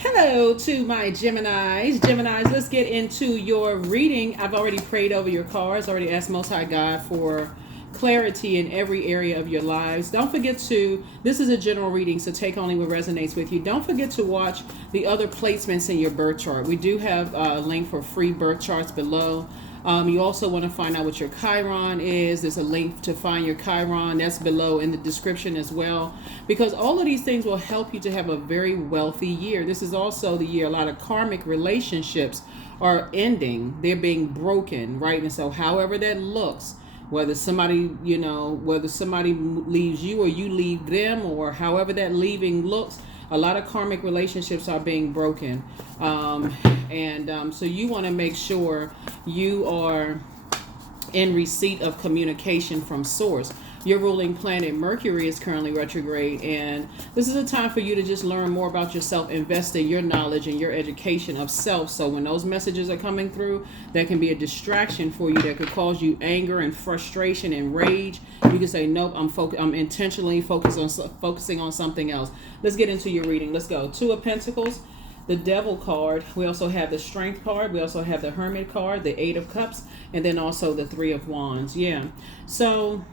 Hello to my Geminis. Geminis, let's get into your reading. I've already prayed over your cards, already asked Most High God for clarity in every area of your lives. Don't forget to, this is a general reading, so take only what resonates with you. Don't forget to watch the other placements in your birth chart. We do have a link for free birth charts below. You also want to find out what your Chiron is. There's a link to find your Chiron. That's below in the description as well. Because all of these things will help you to have a very wealthy year. This is also the year a lot of karmic relationships are ending. They're being broken, right? And so however that looks, whether somebody, whether somebody leaves you or you leave them, or however that leaving looks, a lot of karmic relationships are being broken. So you want to make sure you are in receipt of communication from source. Your ruling planet Mercury is currently retrograde, and this is a time for you to just learn more about yourself, invest in your knowledge and your education of self. So when those messages are coming through, that can be a distraction for you, that could cause you anger and frustration and rage. You can say, nope, I'm intentionally focusing on something else. Let's get into your reading. Let's go. Two of Pentacles, the Devil card. We also have the Strength card. We also have the Hermit card, the Eight of Cups, and then also the Three of Wands. Yeah. So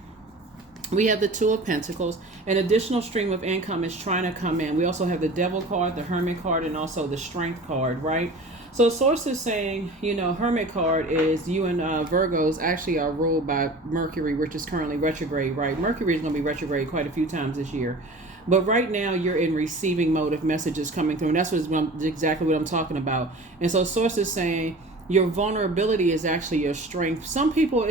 we have the Two of Pentacles. An additional stream of income is trying to come in. We also have the Devil card, the Hermit card, and also the Strength card, right? So source is saying, Hermit card is you and Virgos actually are ruled by Mercury, which is currently retrograde, right? Mercury is going to be retrograde quite a few times this year. But right now you're in receiving mode of messages coming through. And that's exactly what I'm talking about. And so source is saying your vulnerability is actually your strength. Some people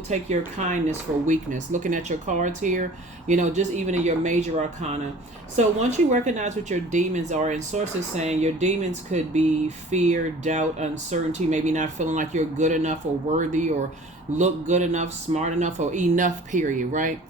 take your kindness for weakness. Looking at your cards here, just even in your major arcana. So once you recognize what your demons are, and source is saying your demons could be fear, doubt, uncertainty, maybe not feeling like you're good enough or worthy or look good enough, smart enough, or enough, period, right?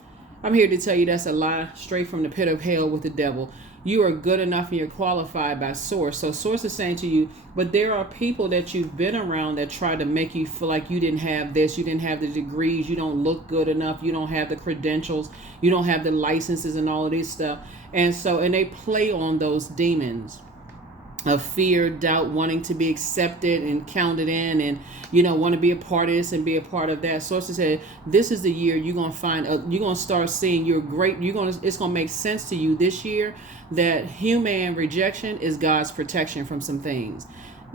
I'm here to tell you that's a lie straight from the pit of hell with the devil. You are good enough and you're qualified by source. So source is saying to you, but there are people that you've been around that try to make you feel like you didn't have this, you didn't have the degrees, you don't look good enough, you don't have the credentials, you don't have the licenses and all of this stuff. And they play on those demons of fear, doubt, wanting to be accepted and counted in, and want to be a part of this and be a part of that. Sources said this is the year you're gonna you're gonna start seeing you're great. It's gonna make sense to you this year that human rejection is God's protection from some things.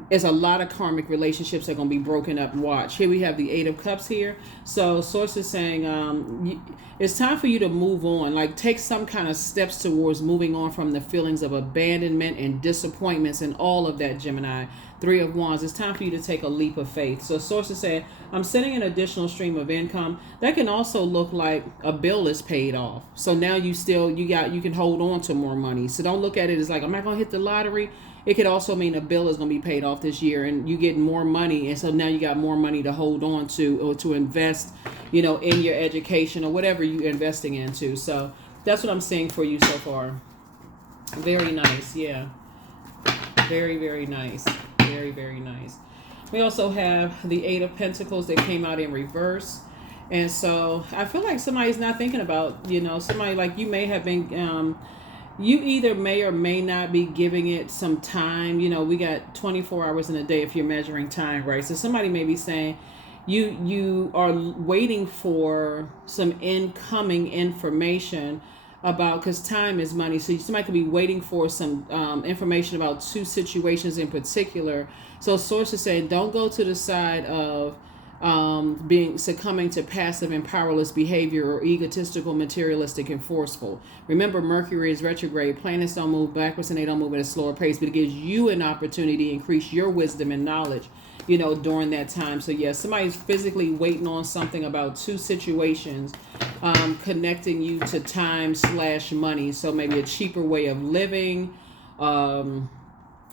There's a lot of karmic relationships that are going to be broken up. Watch. Here we have the Eight of Cups here. So source is saying it's time for you to move on. Like take some kind of steps towards moving on from the feelings of abandonment and disappointments and all of that, Gemini. Three of Wands. It's time for you to take a leap of faith. So source is saying I'm sending an additional stream of income. That can also look like a bill is paid off. So now you can hold on to more money. So don't look at it as like, I'm not going to hit the lottery. It could also mean a bill is going to be paid off this year and you get more money. And so now you got more money to hold on to or to invest, in your education or whatever you're investing into. So that's what I'm seeing for you so far. Very nice. Yeah. Very, very nice. Very, very nice. We also have the Eight of Pentacles that came out in reverse. And so I feel like somebody's not thinking about, somebody like you may have been, you either may or may not be giving it some time. We got 24 hours in a day if you're measuring time, right? So somebody may be saying you are waiting for some incoming information about, because time is money. So somebody could be waiting for some information about two situations in particular. So sources say don't go to the side of succumbing to passive and powerless behavior or egotistical, materialistic, and forceful. Remember, Mercury is retrograde. Planets don't move backwards and they don't move at a slower pace, but it gives you an opportunity to increase your wisdom and knowledge, during that time. So yes, somebody's physically waiting on something about two situations, connecting you to time/money. So maybe a cheaper way of living,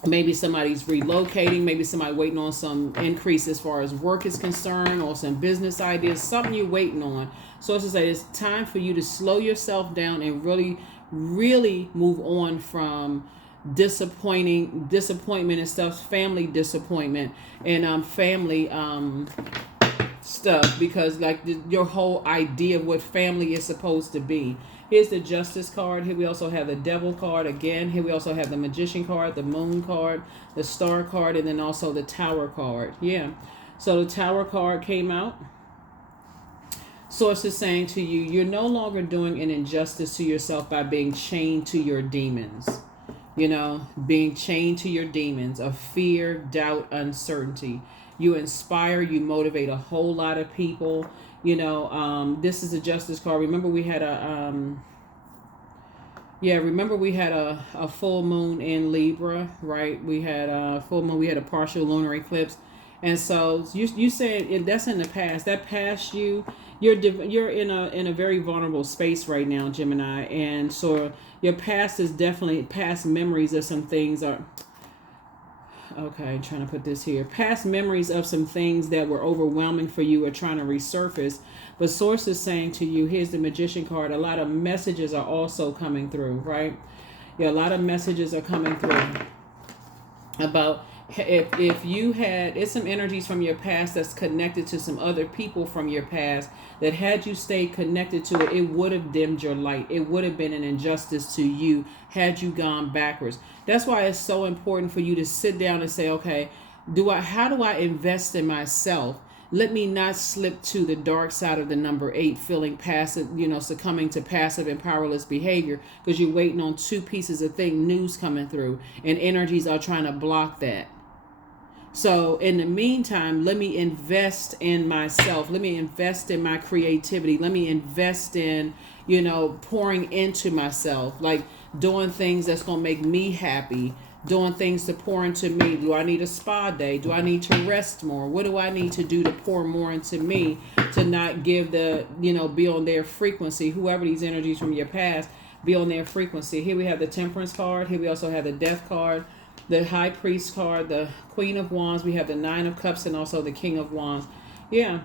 maybe somebody's relocating, maybe somebody waiting on some increase as far as work is concerned or some business ideas, something you're waiting on. So it's to say it's time for you to slow yourself down and really, really move on from disappointment and stuff, family disappointment and family stuff, because like your whole idea of what family is supposed to be. Here's the Justice card. Here we also have the Devil card again. Here we also have the Magician card, the Moon card, the Star card, and then also the Tower card. Yeah. So the Tower card came out. Source is saying to you, you're no longer doing an injustice to yourself by being chained to your demons. You know, being chained to your demons of fear, doubt, uncertainty. You inspire, you motivate a whole lot of people. You know, this is a Justice card. Remember we had a full moon in Libra, right? We had a full moon, we had a partial lunar eclipse. And so you said that's in the past. That past you're in a very vulnerable space right now, Gemini. And so your past is definitely past memories of some things are okay, I'm trying to put this here. Past memories of some things that were overwhelming for you are trying to resurface. But Source is saying to you, here's the Magician card. A lot of messages are also coming through, right? Yeah, a lot of messages are coming through about if you had, it's some energies from your past that's connected to some other people from your past that had you stayed connected to it, it would have dimmed your light. It would have been an injustice to you had you gone backwards. That's why it's so important for you to sit down and say, okay, how do I invest in myself? Let me not slip to the dark side of the number 8, feeling passive, succumbing to passive and powerless behavior because you're waiting on two pieces of news coming through, and energies are trying to block that. So in the meantime, let me invest in myself. Let me invest in my creativity. Let me invest in, pouring into myself, like doing things that's going to make me happy, doing things to pour into me. Do I need a spa day? Do I need to rest more? What do I need to do to pour more into me to not give be on their frequency? Whoever these energies from your past, be on their frequency. Here we have the Temperance card. Here we also have the Death card, the High Priest card, the Queen of Wands. We have the Nine of Cups and also the King of Wands. Yeah.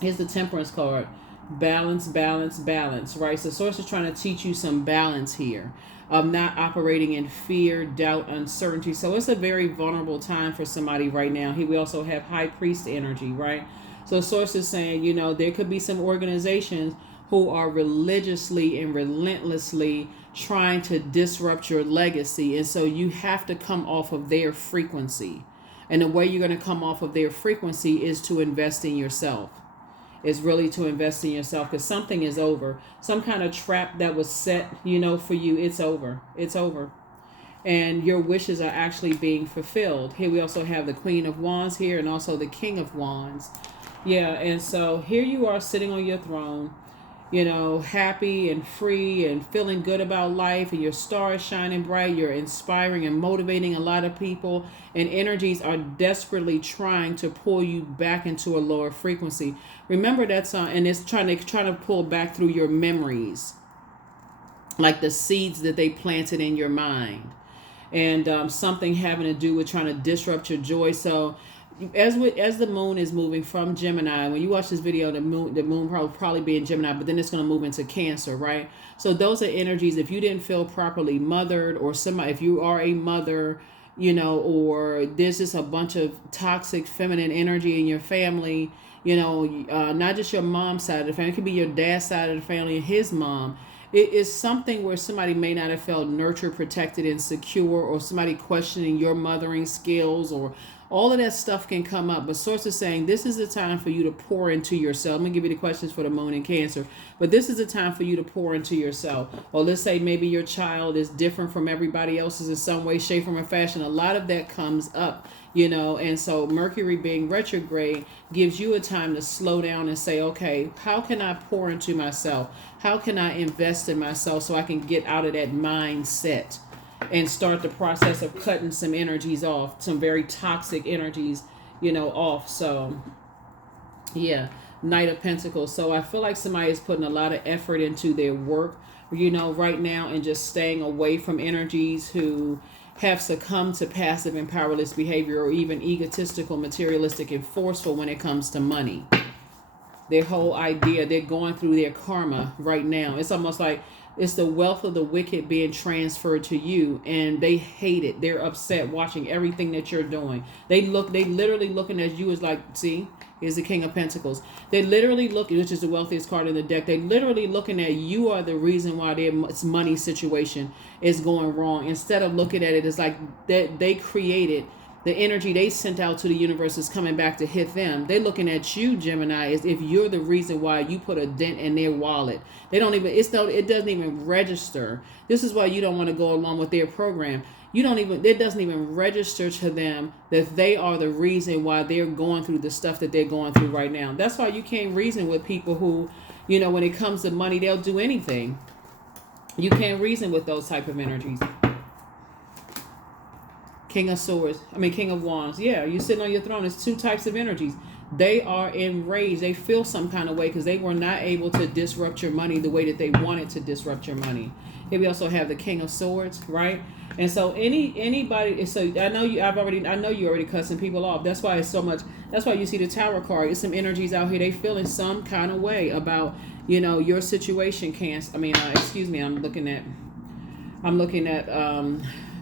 Here's the Temperance card. Balance, balance, balance, right? So Source is trying to teach you some balance here of not operating in fear, doubt, uncertainty. So it's a very vulnerable time for somebody right now. Here we also have High Priest energy, right? So Source is saying, there could be some organizations who are religiously and relentlessly trying to disrupt your legacy. And so you have to come off of their frequency. And the way you're going to come off of their frequency is to invest in yourself. Is really to invest in yourself, because something is over. Some kind of trap that was set, for you, it's over. It's over. And your wishes are actually being fulfilled. Here we also have the Queen of Wands here and also the King of Wands. Yeah, and so here you are sitting on your throne, happy and free and feeling good about life, and your star is shining bright. You're inspiring and motivating a lot of people, and energies are desperately trying to pull you back into a lower frequency. Remember that and it's trying to pull back through your memories, like the seeds that they planted in your mind, and something having to do with trying to disrupt your joy. So as the moon is moving from Gemini, when you watch this video, the moon will probably be in Gemini, but then it's going to move into Cancer, right? So those are energies. If you didn't feel properly mothered, or if you are a mother, or there's just a bunch of toxic feminine energy in your family, not just your mom's side of the family, it could be your dad's side of the family and his mom. It is something where somebody may not have felt nurtured, protected, and secure, or somebody questioning your mothering skills, or all of that stuff can come up. But Source is saying this is the time for you to pour into yourself. I'm going to give you the questions for the moon and Cancer. But this is the time for you to pour into yourself. Or let's say maybe your child is different from everybody else's in some way, shape, form, or fashion. A lot of that comes up, And so Mercury being retrograde gives you a time to slow down and say, okay, how can I pour into myself? How can I invest in myself so I can get out of that mindset and start the process of cutting some energies off, some very toxic energies, off. So, yeah, Knight of Pentacles. So I feel like somebody is putting a lot of effort into their work, right now, and just staying away from energies who have succumbed to passive and powerless behavior, or even egotistical, materialistic, and forceful when it comes to money. Their whole idea, they're going through their karma right now. It's almost like it's the wealth of the wicked being transferred to you, and they hate it. They're upset watching everything that you're doing. They literally looking at you as like, see, is the King of Pentacles. They literally looking, which is the wealthiest card in the deck. They literally looking at you are the reason why their money situation is going wrong. Instead of looking at it as like that they created, the energy they sent out to the universe is coming back to hit them. They're looking at you, Gemini, as if you're the reason why you put a dent in their wallet. They don't even, it doesn't even register. This is why you don't want to go along with their program. It doesn't even register to them that they are the reason why they're going through the stuff that they're going through right now. That's why you can't reason with people who, when it comes to money, they'll do anything. You can't reason with those type of energies. King of Wands. Yeah, you're sitting on your throne. It's two types of energies. They are enraged. They feel some kind of way because they were not able to disrupt your money the way that they wanted to disrupt your money. Here we also have the King of Swords, right? And so anybody, so I know you already cussing people off. That's why it's so much. That's why you see the Tower card. It's some energies out here. They feeling some kind of way about, your situation. Excuse me. I'm looking at.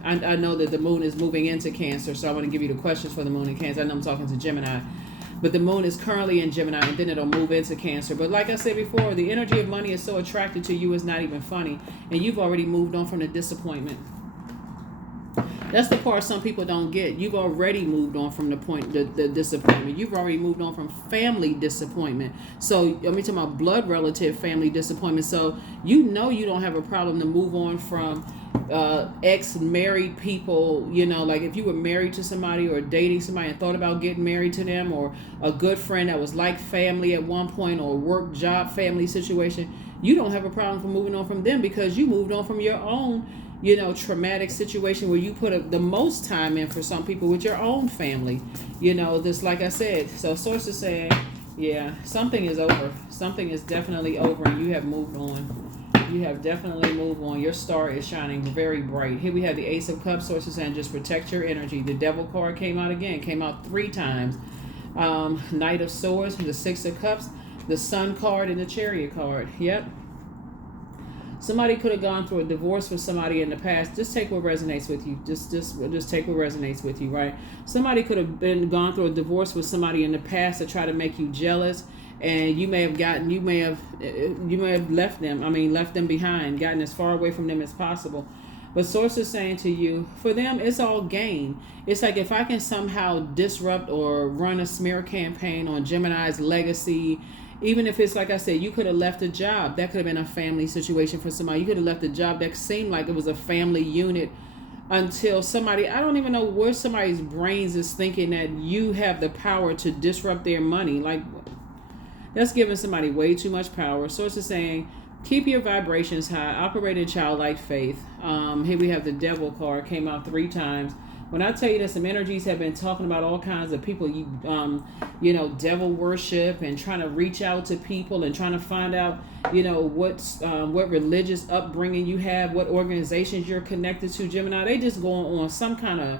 I know that the moon is moving into Cancer, so I want to give you the questions for the moon in Cancer. I know I'm talking to Gemini, but the moon is currently in Gemini, and then it'll move into Cancer. But like I said before, the energy of money is so attracted to you, it's not even funny, and you've already moved on from the disappointment. That's the part some people don't get. You've already moved on from the disappointment. You've already moved on from family disappointment. So, talking about blood relative family disappointment. So, you don't have a problem to move on from ex-married people, like if you were married to somebody or dating somebody and thought about getting married to them, or a good friend that was like family at one point, or work, job, family situation, you don't have a problem for moving on from them because you moved on from your own traumatic situation where you put the most time in for some people with your own family. This, like I said, so source is saying, yeah, something is over. Something is definitely over, and you have moved on. You have definitely moved on. Your star is shining very bright. Here we have the Ace of Cups. Sources saying just protect your energy. The Devil card came out again. Came out 3 times. Knight of Swords, the Six of Cups, the Sun card, and the Chariot card. Yep. Somebody could have gone through a divorce with somebody in the past. Just take what resonates with you. Just take what resonates with you, right? Somebody could have gone through a divorce with somebody in the past to try to make you jealous, and you may have left them behind, gotten as far away from them as possible. But source is saying to you, for them, it's all gain. It's like if I can somehow disrupt or run a smear campaign on Gemini's legacy. Even if it's like I said, you could have left a job. That could have been a family situation for somebody. You could have left a job that seemed like it was a family unit until somebody, I don't even know where somebody's brains is thinking that you have the power to disrupt their money. Like, that's giving somebody way too much power. Source is saying, keep your vibrations high. Operate in childlike faith. Here we have the Devil card. Came out 3 times. When I tell you that some energies have been talking about all kinds of people, devil worship and trying to reach out to people and trying to find out, what religious upbringing you have, what organizations you're connected to, Gemini. They just going on some kind of.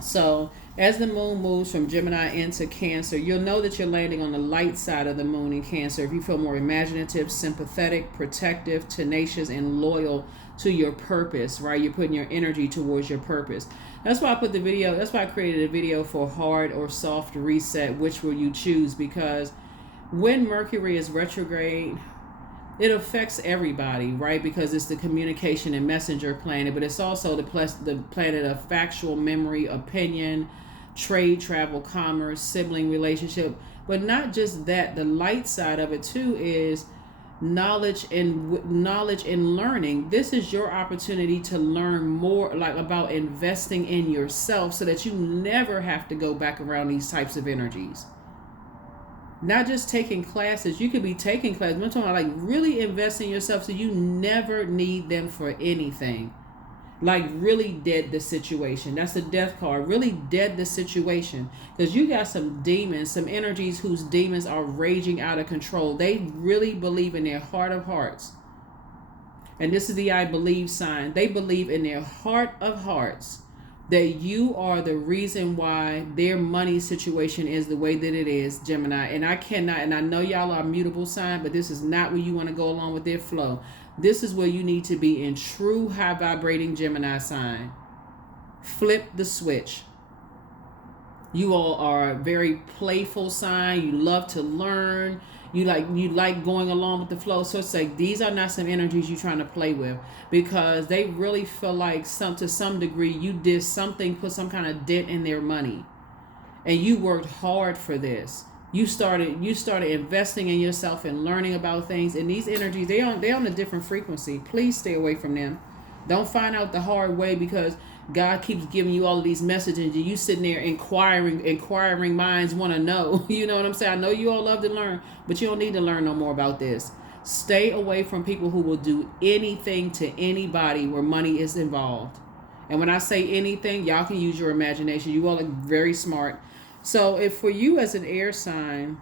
So as the moon moves from Gemini into Cancer, you'll know that you're landing on the light side of the moon in Cancer. If you feel more imaginative, sympathetic, protective, tenacious, and loyal to your purpose, right? You're putting your energy towards your purpose. That's why I created a video for hard or soft reset. Which will you choose? Because when Mercury is retrograde, it affects everybody, right? Because it's the communication and messenger planet, but it's also the planet of factual memory, opinion, trade, travel, commerce, sibling relationship. But not just that, the light side of it too is knowledge and learning. This is your opportunity to learn more about investing in yourself so that you never have to go back around these types of energies. Not just taking classes. You could be taking classes. I'm talking about really invest in yourself so you never need them for anything. Really dead the situation. That's the Death card. Really dead the situation. Because you got some demons, some energies whose demons are raging out of control. They really believe in their heart of hearts. And this is the I believe sign. They believe in their heart of hearts that you are the reason why their money situation is the way that it is, Gemini. And I know y'all are a mutable sign, but this is not where you want to go along with their flow. This is where you need to be in true high vibrating Gemini sign. Flip the switch. You all are a very playful sign. You love to learn. You like going along with the flow. So it's like these are not some energies you're trying to play with, because they really feel like to some degree you did something, put some kind of dent in their money, and you worked hard for this. You started investing in yourself and learning about things. And these energies, they on a different frequency. Please stay away from them. Don't find out the hard way, because God keeps giving you all of these messages and you sitting there inquiring minds want to know. You know what I'm saying? I know you all love to learn, but you don't need to learn no more about this. Stay away from people who will do anything to anybody where money is involved. And when I say anything, y'all can use your imagination. You all are very smart. So if for you as an air sign,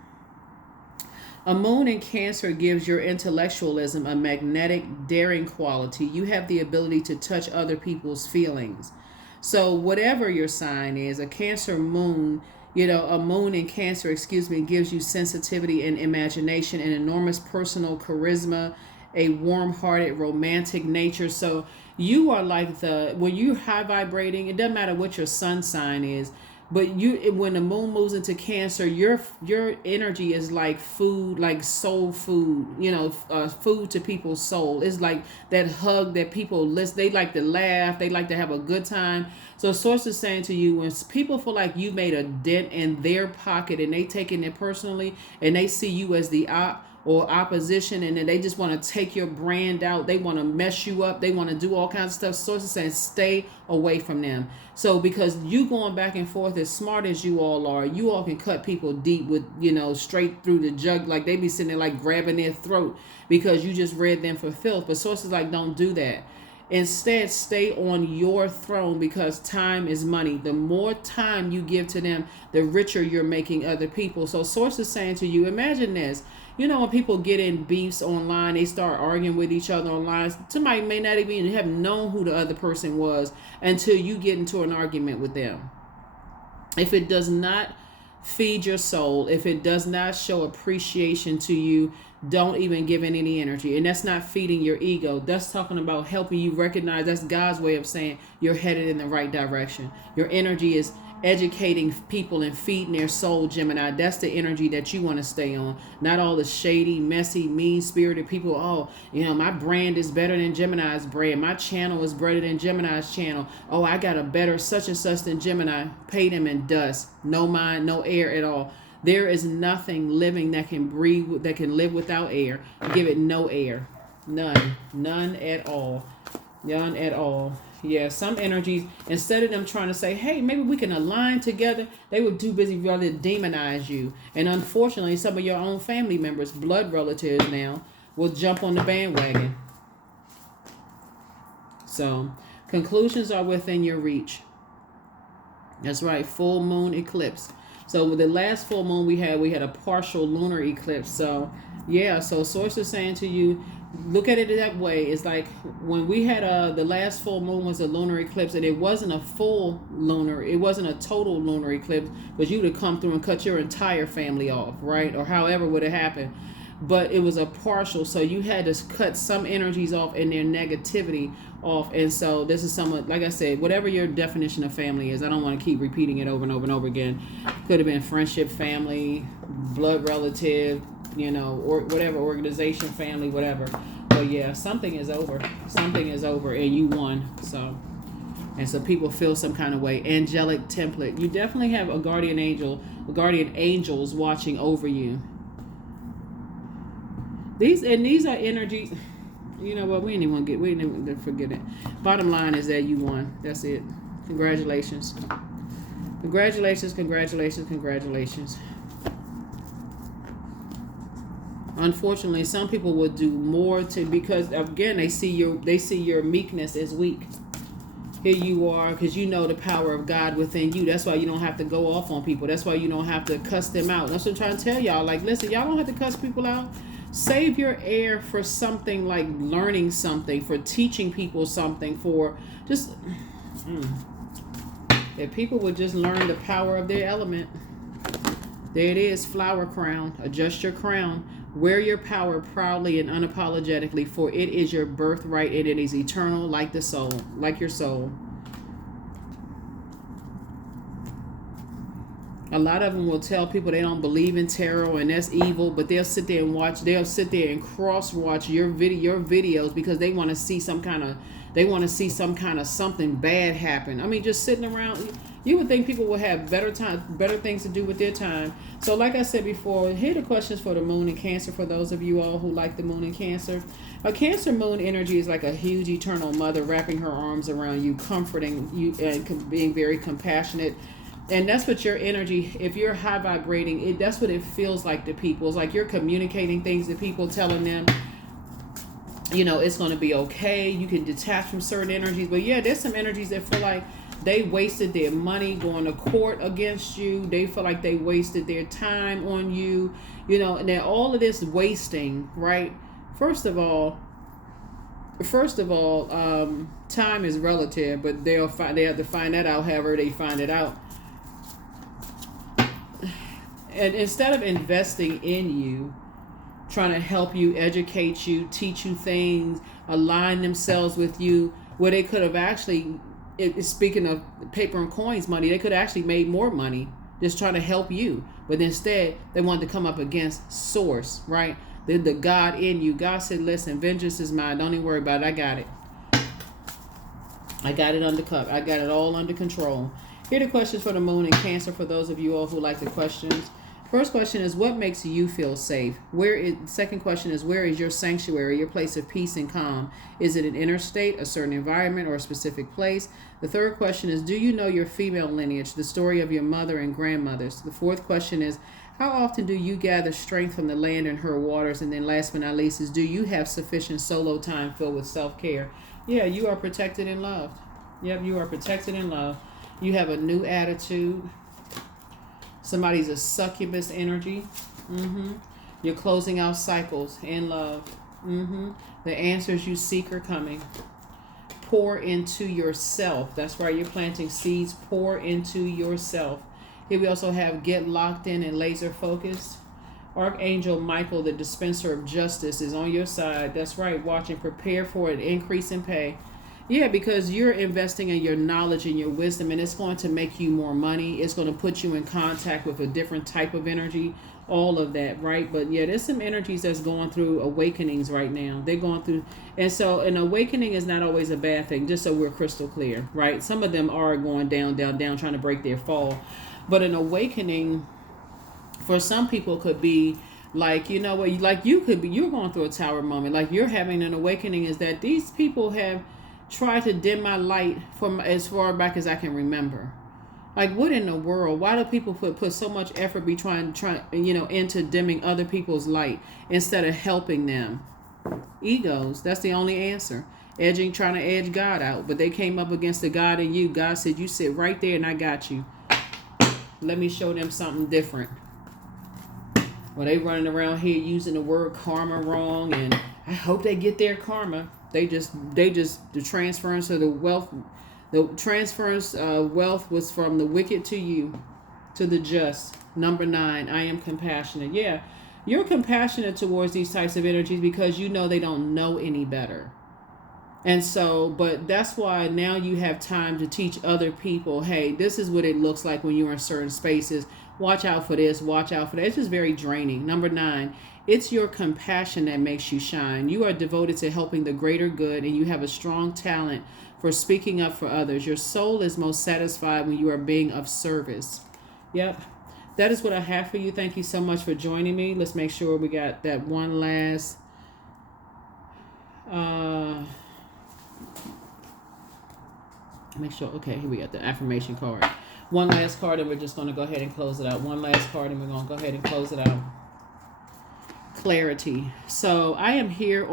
a moon in Cancer gives your intellectualism a magnetic, daring quality. You have the ability to touch other people's feelings. So whatever your sign is, a Cancer moon, a moon in Cancer, gives you sensitivity and imagination and enormous personal charisma, a warm-hearted, romantic nature. So you are like when you're high vibrating, it doesn't matter what your sun sign is. But when the moon moves into Cancer, your energy is like food, like soul food, food to people's soul. It's like that hug that people listen. They like to laugh. They like to have a good time. So Source is saying to you, when people feel like you made a dent in their pocket and they taking it personally, and they see you as the opposition, and then they just want to take your brand out. They want to mess you up. They want to do all kinds of stuff. Source is saying stay away from them. So because you going back and forth, as smart as you all are, you all can cut people deep with, straight through the jug. Like they be sitting there like grabbing their throat because you just read them for filth. But Source is like, don't do that. Instead, stay on your throne, because time is money. The more time you give to them, the richer you're making other people. So Source is saying to you, imagine this. When people get in beefs online, they start arguing with each other online. Somebody may not even have known who the other person was until you get into an argument with them. If it does not feed your soul, if it does not show appreciation to you, don't even give it any energy. And that's not feeding your ego. That's talking about helping you recognize. That's God's way of saying you're headed in the right direction. Your energy is educating people and feeding their soul, Gemini. That's the energy that you want to stay on. Not all the shady, messy, mean-spirited people. Oh, my brand is better than Gemini's brand. My channel is better than Gemini's channel. Oh, I got a better such and such than Gemini. Pay them in dust. No mind, no air at all. There is nothing living that can breathe, that can live without air. Give it no air. None at all. None at all. Yeah, some energies, instead of them trying to say, hey, maybe we can align together, they were too busy rather to demonize you. And unfortunately, some of your own family members, blood relatives now, will jump on the bandwagon. So, conclusions are within your reach. That's right, full moon eclipse. So with the last full moon we had a partial lunar eclipse. So yeah, so Source is saying to you, look at it that way. It's like when we had the last full moon was a lunar eclipse, and it wasn't a full lunar, it wasn't a total lunar eclipse, but you would have come through and cut your entire family off, right? Or however would have happened. But it was a partial, so you had to cut some energies off and their negativity off. And so this is somewhat, like I said, whatever your definition of family is, I don't want to keep repeating it over and over and over again. Could have been friendship, family, blood relative, or whatever, organization, family, whatever. But yeah, something is over, and you won. So people feel some kind of way. Angelic template. You definitely have a guardian angels watching over you. These are energies. You know what? We didn't even forget it. Bottom line is that you won. That's it. Congratulations. Unfortunately, some people will do more because again they see your meekness as weak. Here you are, because you know the power of God within you. That's why you don't have to go off on people. That's why you don't have to cuss them out. That's what I'm trying to tell y'all. Like, listen, y'all don't have to cuss people out. Save your air for something like learning something, for teaching people something, for just if people would just learn the power of their element. There it is, flower crown. Adjust your crown. Wear your power proudly and unapologetically, for it is your birthright and it is eternal like the soul, like your soul. A lot of them will tell people they don't believe in tarot and that's evil, but they'll sit there and watch. They'll sit there and cross watch your videos because they want to see some kind of. They want to see some kind of something bad happen. I mean, just sitting around. You would think people would have better things to do with their time. So, like I said before, here are the questions for the Moon in Cancer. For those of you all who like the Moon in Cancer, a Cancer Moon energy is like a huge eternal mother wrapping her arms around you, comforting you, and being very compassionate. And that's what your energy, if you're high vibrating, that's what it feels like to people. It's like you're communicating things to people, telling them, it's going to be okay. You can detach from certain energies. But yeah, there's some energies that feel like they wasted their money going to court against you. They feel like they wasted their time on you, and then all of this wasting, right? First of all, time is relative, but they have to find that out however they find it out. And instead of investing in you, trying to help you, educate you, teach you things, align themselves with you, where they could have actually, speaking of paper and coins money, they could have actually made more money just trying to help you. But instead, they wanted to come up against source, right? The God in you. God said, listen, vengeance is mine. Don't even worry about it. I got it. I got it under cup. I got it all under control. Here are the questions for the Moon in Cancer for those of you all who like the questions. First question is, what makes you feel safe? Second question is, where is your sanctuary, your place of peace and calm? Is it an inner state, a certain environment, or a specific place? The third question is, do you know your female lineage, the story of your mother and grandmothers? The fourth question is, how often do you gather strength from the land and her waters? And then last but not least is, do you have sufficient solo time filled with self-care? Yeah, you are protected and loved. Yep, you are protected and loved. You have a new attitude. Somebody's a succubus energy. You're closing out cycles in love. The answers you seek are coming. Pour into yourself. That's right. You're planting seeds. Pour into yourself. Here we also have get locked in and laser focused. Archangel Michael, the dispenser of justice, is on your side. That's right. Watch and prepare for an increase in pay. Yeah, because you're investing in your knowledge and your wisdom, and it's going to make you more money. It's going to put you in contact with a different type of energy, all of that, right? But yeah, there's some energies that's going through awakenings right now. They're going through, and so an awakening is not always a bad thing, just so we're crystal clear, right? Some of them are going down, trying to break their fall. But an awakening for some people could be like, you're going through a tower moment. Like you're having an awakening is that these people have try to dim my light from as far back as I can remember. Like, what in the world? Why do people put so much effort into dimming other people's light instead of helping them? Egos. That's the only answer. Trying to edge God out, but they came up against the God in you. God said, "You sit right there, and I got you. Let me show them something different." Well, they running around here using the word karma wrong, and I hope they get their karma. The transference of the wealth, wealth was from the wicked to you, to the just. Number 9, I am compassionate. Yeah, you're compassionate towards these types of energies because you know they don't know any better. And so, but that's why now you have time to teach other people, hey, this is what it looks like when you're in certain spaces. Watch out for this, watch out for that. It's just very draining. Number 9, it's your compassion that makes you shine. You are devoted to helping the greater good, and you have a strong talent for speaking up for others. Your soul is most satisfied when you are being of service. Yep. That is what I have for you. Thank you so much for joining me. Let's make sure we got that one last okay, here we got the affirmation card. One last card, and we're just going to go ahead and close it out. One last card, and we're going to go ahead and close it out. Clarity. So I am here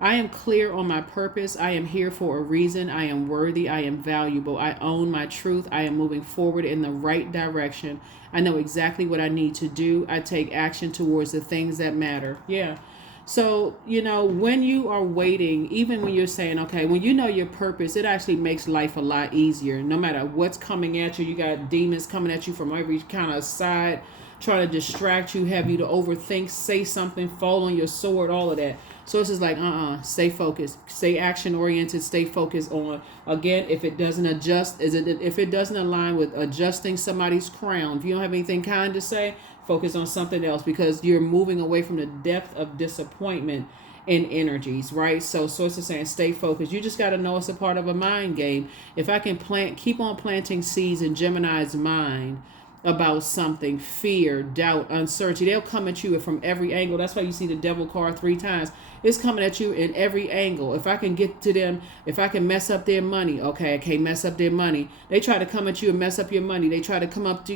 I am clear on my purpose. I am here for a reason. I am worthy. I am valuable. I own my truth. I am moving forward in the right direction. I know exactly what I need to do. I take action towards the things that matter. Yeah. So, when you are waiting, even when you're saying, okay, when you know your purpose, it actually makes life a lot easier. No matter what's coming at you, you got demons coming at you from every kind of side, trying to distract you, have you to overthink, say something, fall on your sword, all of that. So it's just like, stay focused, stay action oriented, stay focused on, again, if it doesn't adjust, if it doesn't align with adjusting somebody's crown, if you don't have anything kind to say, focus on something else, because you're moving away from the depth of disappointment in energies, right? So source is saying stay focused. You just got to know it's a part of a mind game. If I can keep on planting seeds in Gemini's mind about something, fear, doubt, uncertainty, they'll come at you from every angle. That's why you see the devil card 3 times. It's coming at you in every angle. If I can get to them, if I can mess up their money, okay, I can't mess up their money. They try to come at you and mess up your money. They try to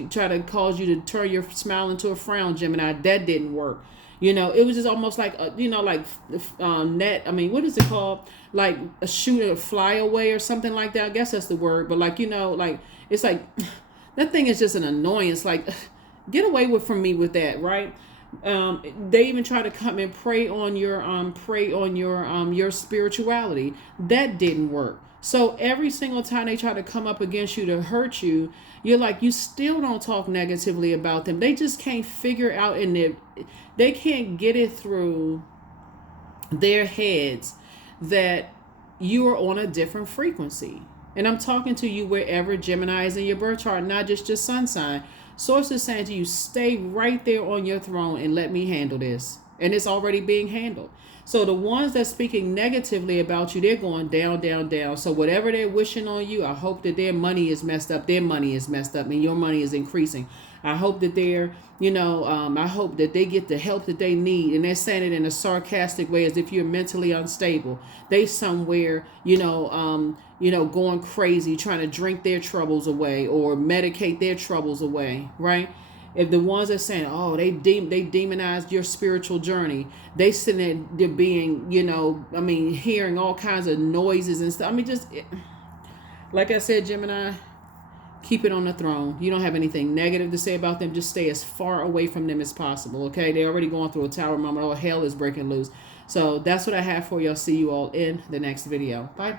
try to cause you to turn your smile into a frown, Gemini. That didn't work. It was just almost like, net. I mean, what is it called? Like a shoot or fly away or something like that. I guess that's the word. But it's like, that thing is just an annoyance. Like, get away from me with that, right? They even try to come and prey on your spirituality. That didn't work. So every single time they try to come up against you to hurt you, you're like, you still don't talk negatively about them. They just can't figure out they can't get it through their heads that you are on a different frequency. And I'm talking to you wherever Gemini is in your birth chart, not just your sun sign. Source is saying to you, stay right there on your throne and let me handle this. And it's already being handled. So the ones that's speaking negatively about you, they're going down, down, down. So whatever they're wishing on you, I hope that their money is messed up. Their money is messed up and your money is increasing. I hope that I hope that they get the help that they need. And they're saying it in a sarcastic way, as if you're mentally unstable. They somewhere, going crazy, trying to drink their troubles away or medicate their troubles away, right? If the ones that are saying, oh, they demonized your spiritual journey, they sitting there being, hearing all kinds of noises and stuff. Like I said, Gemini, keep it on the throne. You don't have anything negative to say about them. Just stay as far away from them as possible, okay? They're already going through a tower moment. All hell is breaking loose. So that's what I have for you. I'll see you all in the next video. Bye.